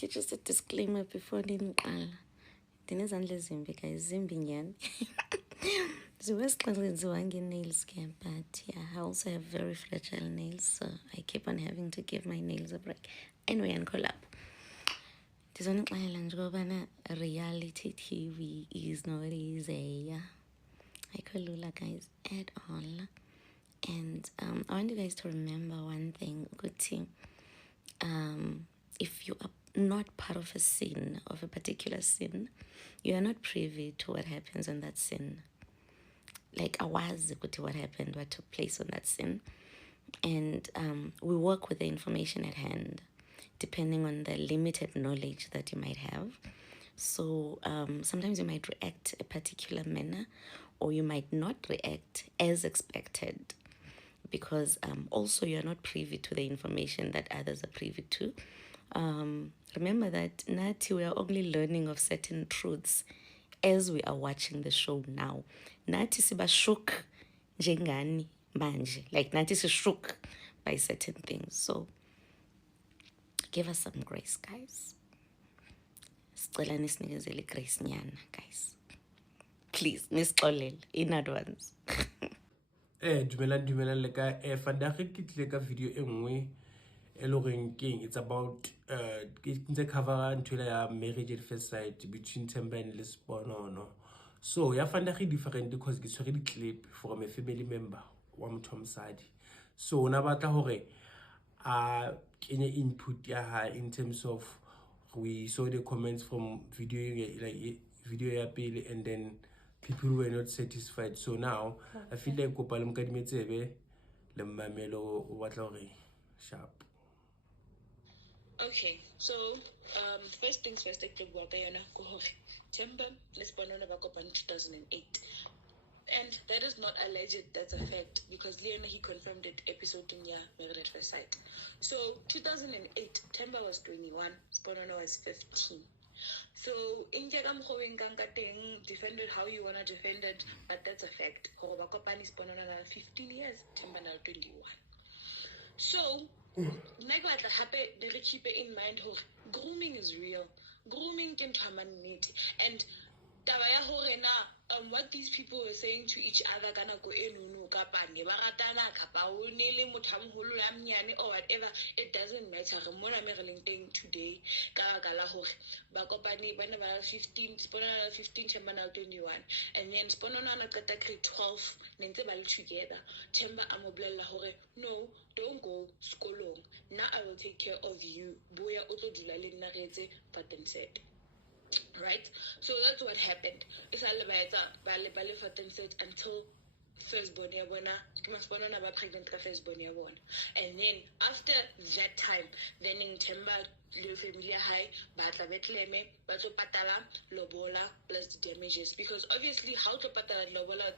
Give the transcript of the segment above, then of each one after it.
quickly just a disclaimer before ndiniqala. Ndinezandla ezimbi guys, zimbi nyhani. Ziwesiqalenziwanga nails ke, but yeah, I also have very fragile nails, so I keep on having to give my nails a break. Anyway, andikholapho. Ndizonixelela nje ukubana reality TV is not easy. Ayikho lula guys at all. And I want you guys to remember one thing, ukuthi, if you are not part of a sin, of a particular sin, you are not privy to what happens on that sin. Like, awazi ukuthi what happened, what took place on that sin. And we work with the information at hand, depending on the limited knowledge that you might have. So sometimes you might react a particular manner, or you might not react as expected, because also you're not privy to the information that others are privy to. Remember that Nati, we are only learning of certain truths as we are watching the show now. Nati siba shook njengani manje. Like Nati is shook by certain things. So give us some grace, guys. Sicela nisinikezele grace nyana, guys. Please, nisixolele in advance. Dumela le ka fandage ke tle ka video e nngwe e lo reng keng, it's about ke ntse cover ntwela ya marriage at first sight between Themba and Lesponono. So ya fandage different because ke tshwere di clip from a family member wa motho wa mosadi. So ona batla hore a kenye input ya ha in terms of, we saw the comments from video ya pele, and then people were not satisfied. So now I feel like kopala mkadimetsebe le mamelo o batla hore sharp. Okay, so first things first, I take Wakayana Kohore. Themba, Lesponono Bakopan 2008. And that is not alleged, that's a fact, because Leona, he confirmed it episode in Married at First Sight. So 2008, Themba was 21, Sponono was 15. So in Jagam defended how you wanna defend it, but that's a fact. Horobakopani Sponono 15 years, Themba now 21. So keep it in mind, grooming is real. Grooming can come and what these people were saying to each other, or whatever, it doesn't matter. Today, 15, 15, 21, and then 12, together. No, don't go skolong. Now I will take care of you. But then said. Right? So that's what happened. It's until firstborn yabona, pregnant firstborn yabona. And then after that time, then in Themba, the family high, batla betleme, batlo patala, lobola, plus the damages. Because obviously, how to patala lobola,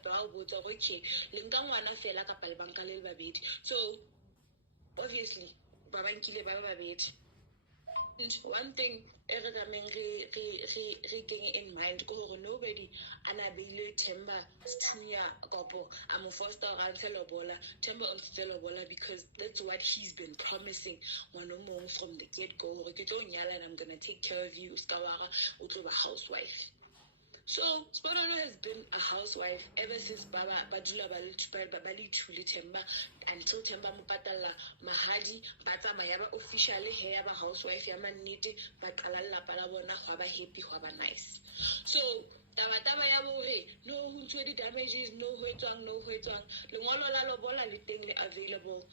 okay, lingangwana fela kapal bankale babit. So obviously, babankile bababit. One thing in mind, nobody anabile Themba Stunya Gopo, I'm a foster Rantelobola, Themba Ontelobola, because that's what he's been promising from the get-go. I'm gonna take care of you, Skawara, Utoba housewife. So Sponono has been a housewife ever since Baba Badula Bali Themba until Themba Mupatala Mahadi Bata Mayaba officially Hayaba housewife Yamaniti Bakalala Palabona Haba happy Haba nice. So Tabataba Yabore, no who damages, no huetang, Lumolo Lobola litangly available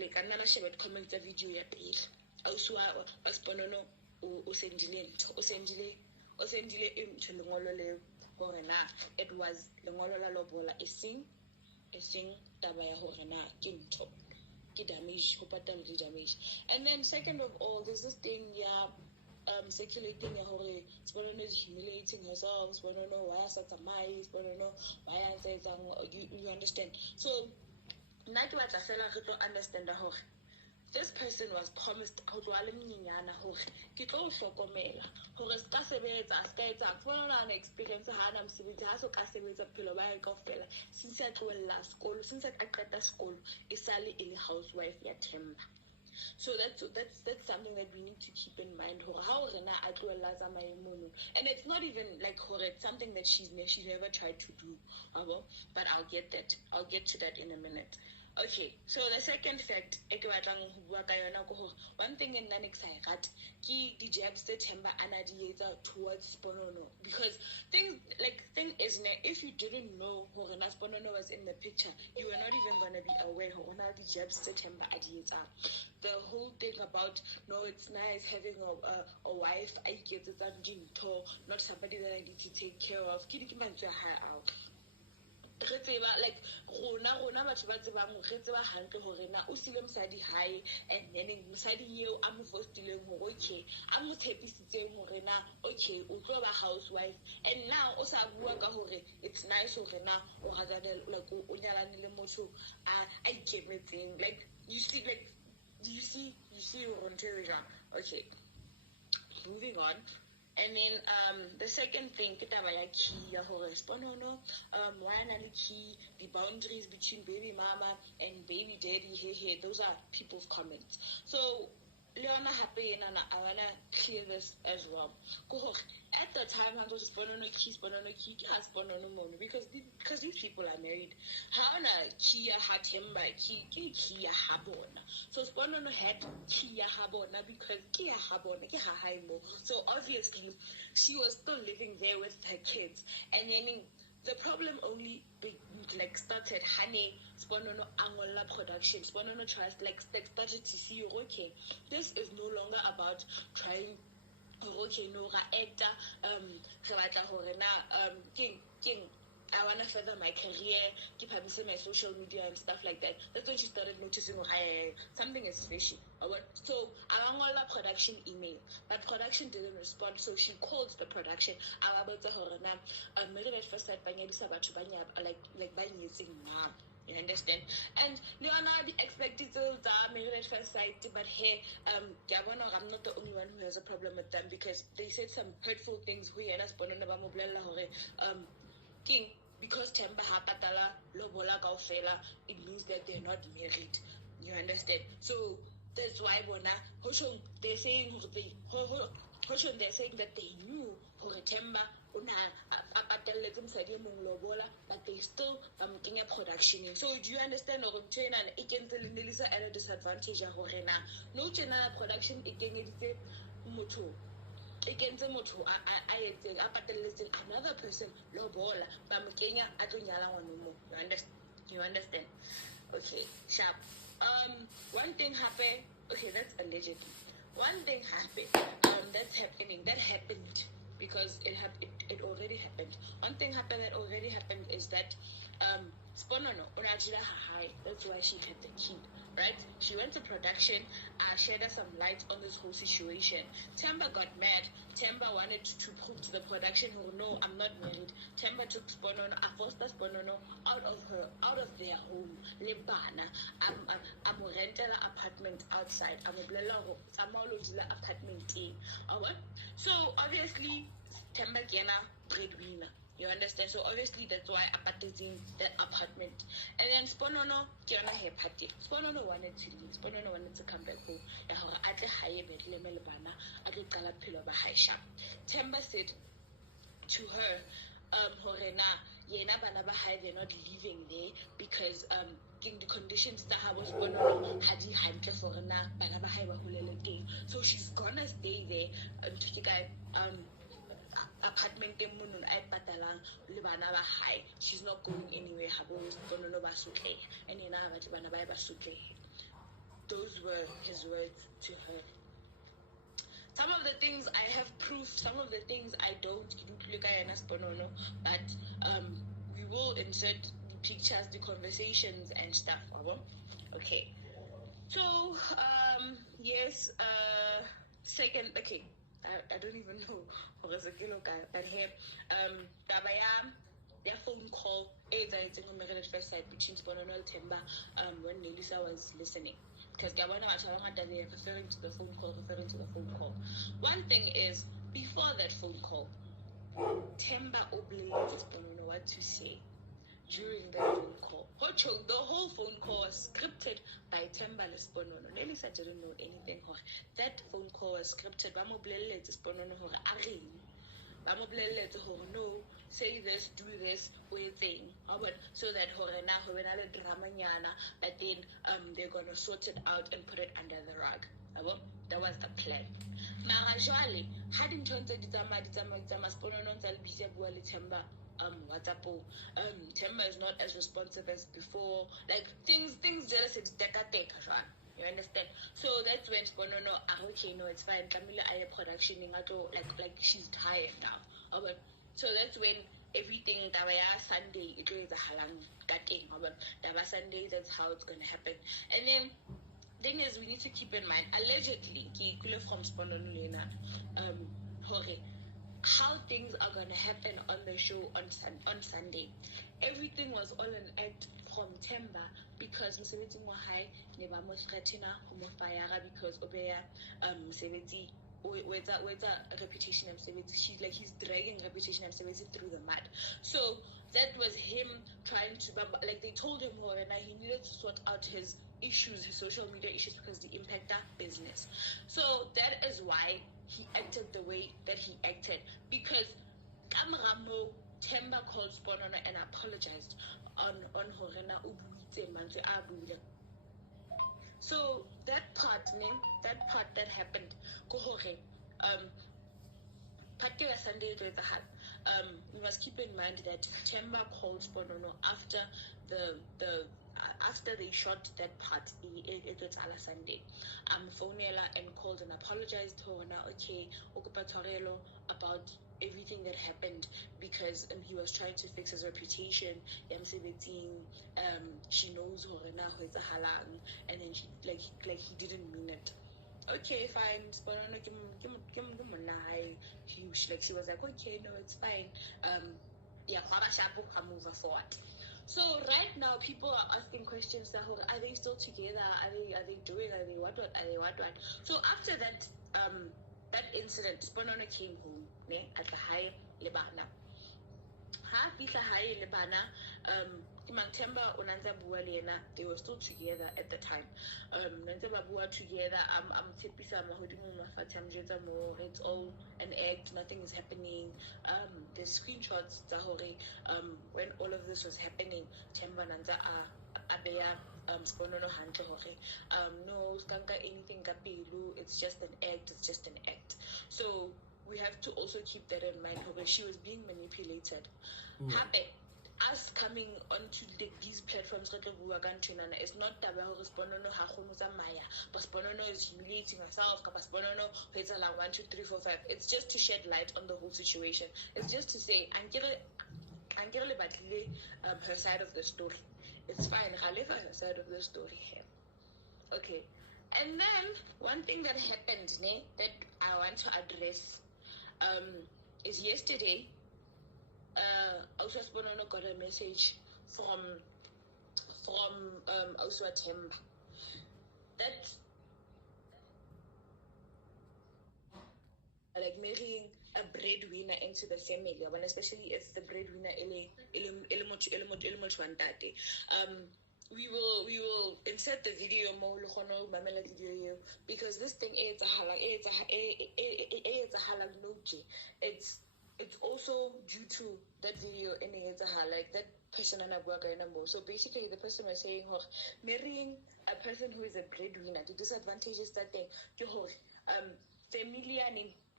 like another Shabbat comments the video ya page. Also Sponono Osendile into Longolo Horena. It was Longolo Lobola a sing Tabaya Horena, Kinto, damage, damage. And then second of all, there's this thing, circulating Sponono is humiliating herself, Sponono, why Satamai, Sponono, why you understand. So not what I feel like to understand the whole. This person was promised since I school, since I got school, isali in housewife ya Themba. So that's something that we need to keep in mind. How and it's not even like it's something that she's never tried to do. But I'll get to that in a minute. Okay, so the second fact, one thing in Nanik ki di jabs September anadieta towards Sponono, because thing is, if you didn't know Horena Sponono was in the picture, you were not even gonna be aware Horena di jabs September adieta. The whole thing about, no, it's nice having a wife, I get it, not somebody that I need to take care of. Re tseba like rona batho ba tsebang re tseba hantle hore na o sile mosadi hae, and then mosadi eo a mo fostileng hore okay a mo tshepisitseng hore na okay o tlo ba housewife, and now o sa bua ka hore it's nice hore na o ratana like o nyalane le motho a ikemetseng. Like you see okay, moving on. And then the second thing, key why key the boundaries between baby mama and baby daddy, hey, those are people's comments. So Leona happy and I wanna clear this as well. At the time I was because these people are married. Havana Kia Hatemba Kia Habona. So Sponono had Kia Habona because Kia Habona Haimo. So obviously she was still living there with her kids. And then the problem only started honey Sponono Angola production. Sponono tries started to see okay, this is no longer about trying okay no actor king I want to further my career, keep having my social media and stuff like that. That's when she started noticing something is fishy. So I want all production email, but production didn't respond. So she called the production. I about to married at first sight, you understand? And Leona, the expected results are married at first sight, but hey, I'm not the only one who has a problem with them, because they said some hurtful things. King, because Temba Hapatala, Lobola Gaufela, it means that they're not married. You understand? So that's why they're saying that they knew Temba but they still making a production. So do you understand? Or Nelisa at a disadvantage no production another person you understand? Okay, sharp. One thing happened. Okay, that's allegedly. One thing happened. That happened because it already happened. One thing happened that already happened is that Sponono Onajila Hahai, that's why she had the key. Right? She went to production, shed some light on this whole situation. Temba got mad. Temba wanted to prove to the production, no, I'm not married. Temba took Sponono, forced Sponono out of their home. Lebana. I'm a rental apartment outside. I'm a apartment. So obviously Temba Gena breadwinner. You understand? So obviously that's why I parted in that apartment. And then Sponono Kiana he party. Sponono wanted to leave. Sponono wanted to come back home. Temba said to her, Horena, Yena Banaba they're not living there because in the conditions that I was born on, Hadi Hunter for Banaba Hulele. So she's gonna stay there apartment she's not going anywhere. Those were his words to her. Some of the things I have proof, some of the things I don't. But we will insert the pictures, the conversations and stuff. Okay. So yes, second, okay, I don't even know but here their phone call at first sight between Sponono and Temba when Nelisa was listening, because they're referring to the phone call. One thing is, before that phone call, Temba obligated Sponono what to say. during that phone call. The whole phone call was scripted by Temba Lesponono. Nelisa didn't know anything. That phone call was scripted. Ba mo bolelletse Sponono hore a reng. Ba mo bolelletse hore no, say this, do this, thing. So that hore na ho bena le drama nyana, but then they're gonna sort it out and put it under the rug. That was the plan. Mara jwale ha dintho ntse di tsamaya Sponono ntse le busy bua le Temba WhatsApp. Temba is not as responsive as before. Like things just you understand? So that's when Sponono, okay, no, it's fine. Camila I production like she's tired now. So that's when everything Tabaya Sunday it is a halang cutting. Taba Sunday, that's how it's gonna happen. And then thing is we need to keep in mind allegedly from Sponono Lena how things are going to happen on the show on Sunday. Everything was all an act from Temba because Msebeti Wahai never most retina homofayara because Obeya Msebeti with a reputation of Msebeti, he's dragging reputation of Msebeti through the mud. So that was him trying to like they told him and he needed to sort out his issues, his social media issues, because the impactor business. So that is why he acted the way that he acted, because Kamramo Temba called Sponono and apologized on Horena Ubuite Manse Abuya. So that part that happened, Kohore, Patia Sunday we must keep in mind that Temba called Sponono after after they shot that part, it was ala Sunday. Phonela and called and apologized to her now, okay, Okupatorelo about everything that happened because he was trying to fix his reputation. She knows her now, and then she like he didn't mean it. Okay, fine. She was like, okay, no, it's fine. Move forward. So right now, people are asking questions that are they still together? Are they doing? Are they what? Are they what? So after that that incident, Sponono came home at the high Lebana. High Lebana. Temba Unanza Bualiena, they were still together at the time. Nanza Babua together, I'm Tipisa Mahudimu Mafatam Mo, it's all an act, nothing is happening. The screenshots Zahori, when all of this was happening, Temba Nanza Abeya Sponono Hanke Hore. No Skanka anything Gapilu, it's just an act. So we have to also keep that in mind because she was being manipulated. Happen. Us coming onto these platforms it's not about Sponono Maya, but Sponono is humiliating herself, Sponono 1, 2, 3, 4, 5. It's just to shed light on the whole situation. It's just to say her side of the story. It's fine, her side of the story here. Okay. And then one thing that happened that I want to address is yesterday also Sponono got a message from also Temba that like marrying a breadwinner into the family, especially if the breadwinner we will insert the video more video because this thing it's also due to that video in like that person and so basically the person was saying marrying a person who is a breadwinner, the disadvantages that they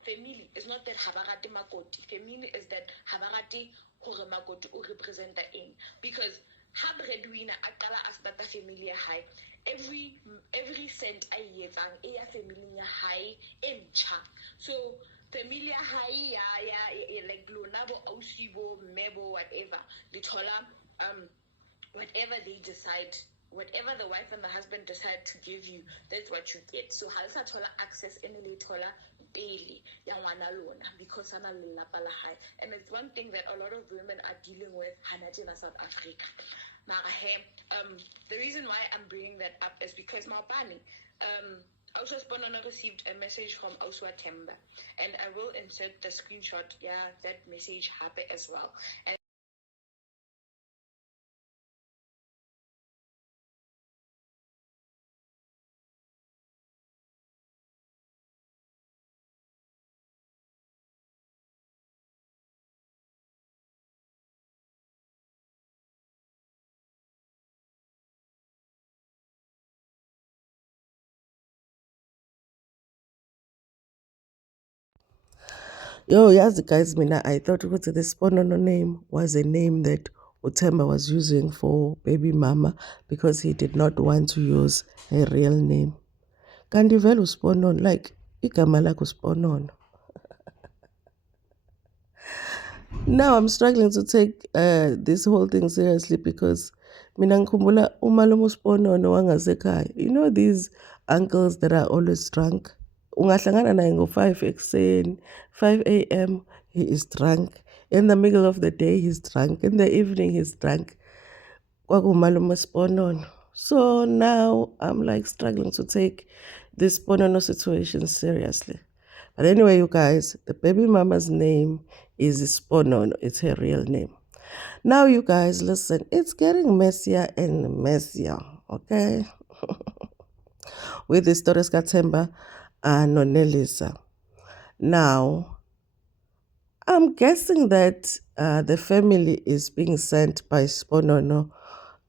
family is not that habarati makoti. Family is that habarati hore makoti o represent the in because ha breadwinner akala asbata family high every cent a yetsang e ya family ya high emcha. So familia high like lona bo ausi bo mebo whatever the thola whatever they decide, whatever the wife and the husband decide to give you, that's what you get. So halsa thola access in the thola daily because and it's one thing that a lot of women are dealing with in South Africa. The reason why I'm bringing that up is because Maupani also Sponono received a message from Oswa Temba, and I will insert the screenshot that message happened as well. And Yo, yes, guys, mina, I thought this Sponono name was a name that Utemba was using for baby mama because he did not want to use a real name. Kanti vele uSponono, like igama lakho uSponono. Now I'm struggling to take this whole thing seriously because mina ngikhumbula umalume uSponono wangasekhaya. You know these uncles that are always drunk? Ungahlangana naye ngo-5 ekuseni, 5 a.m. he is drunk. In the middle of the day he's drunk. In the evening he's drunk. Kwakumalume Sponono. So now I'm like struggling to take this Sponono situation seriously. But anyway, you guys, the baby mama's name is Sponono. It's her real name. Now, you guys, listen, it's getting messier and messier, okay? With the stories Katemba and Nelisa. Now, I'm guessing that the family is being sent by Sponono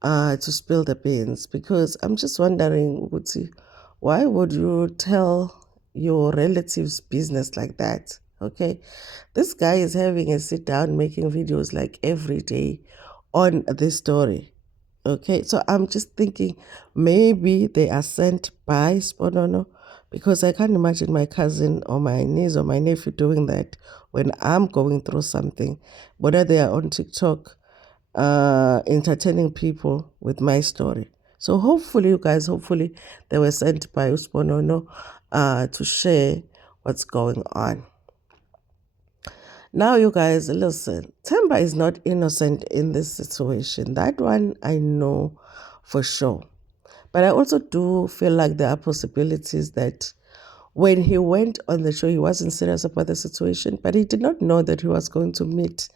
to spill the beans because I'm just wondering, Uti, why would you tell your relatives' business like that? Okay, this guy is having a sit down making videos like every day on this story. Okay, so I'm just thinking maybe they are sent by Sponono because I can't imagine my cousin or my niece or my nephew doing that when I'm going through something, whether they are on TikTok entertaining people with my story. So hopefully, you guys, hopefully they were sent by Usponono to share what's going on. Now, you guys, listen, Temba is not innocent in this situation. That one I know for sure. But I also do feel like there are possibilities that when he went on the show, he wasn't serious about the situation, but he did not know that he was going to meet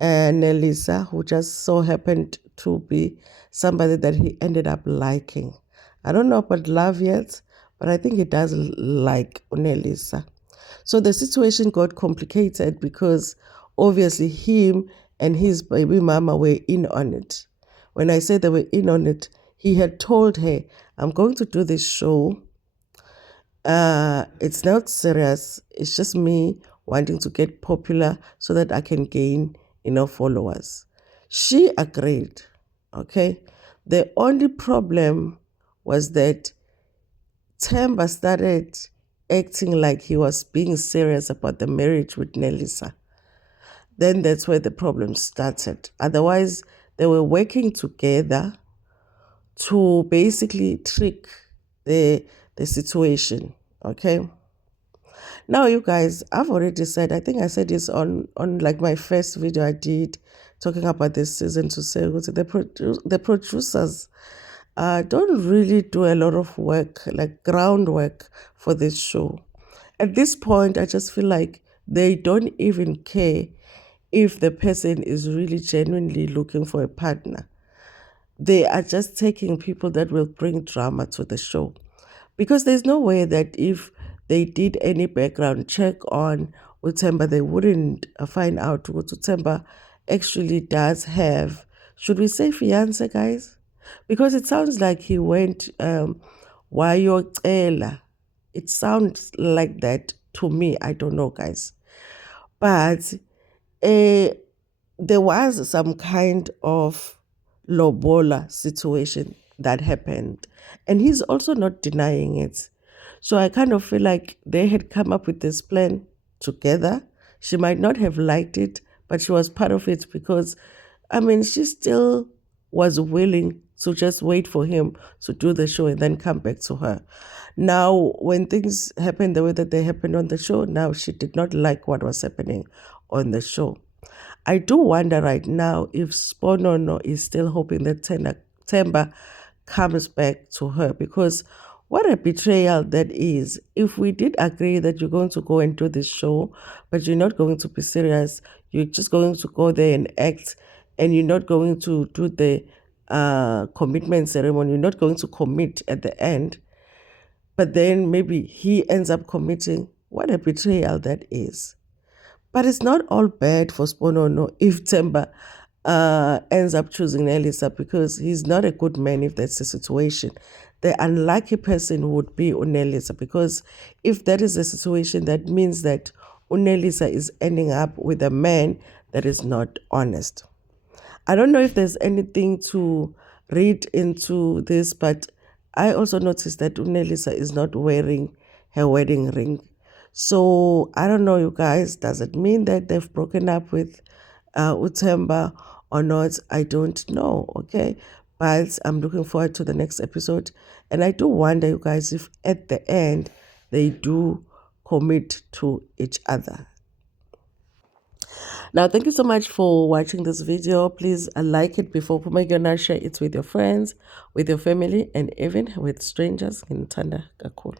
Nelisa, who just so happened to be somebody that he ended up liking. I don't know about love yet, but I think he does like Nelisa. So the situation got complicated because obviously him and his baby mama were in on it. When I say they were in on it, he had told her, I'm going to do this show. It's not serious. It's just me wanting to get popular so that I can gain enough followers. She agreed. Okay. The only problem was that Temba started acting like he was being serious about the marriage with Nelisa. Then that's where the problem started. Otherwise, they were working together to basically trick the situation. Okay. Now, you guys, I've already said, I think I said this on like my first video I did talking about this season to say the producers don't really do a lot of work, like groundwork for this show. At this point, I just feel like they don't even care if the person is really genuinely looking for a partner. They are just taking people that will bring drama to the show. Because there's no way that if they did any background check on Utemba, they wouldn't find out what Utemba actually does have. Should we say fiance, guys? Because it sounds like he went Wayocela. It sounds like that to me. I don't know, guys. But there was some kind of lobola situation that happened, and he's also not denying it. So I kind of feel like they had come up with this plan together. She might not have liked it, but she was part of it because, I mean, she still was willing to just wait for him to do the show and then come back to her. Now, when things happened the way that they happened on the show, now she did not like what was happening on the show. I do wonder right now if Sponono is still hoping that Temba comes back to her, because what a betrayal that is. If we did agree that you're going to go and do this show, but you're not going to be serious, you're just going to go there and act, and you're not going to do the commitment ceremony, you're not going to commit at the end, but then maybe he ends up committing. What a betrayal that is. But it's not all bad for Sponono if Temba ends up choosing Nelisa, because he's not a good man if that's the situation. The unlucky person would be Nelisa, because if that is the situation, that means that Nelisa is ending up with a man that is not honest. I don't know if there's anything to read into this, but I also noticed that Nelisa is not wearing her wedding ring. So I don't know, you guys, does it mean that they've broken up with Utemba or not? I don't know, okay? But I'm looking forward to the next episode. And I do wonder, you guys, if at the end they do commit to each other. Now, thank you so much for watching this video. Please like it before Pumagona, share it with your friends, with your family, and even with strangers. Ngithanda kakhulu.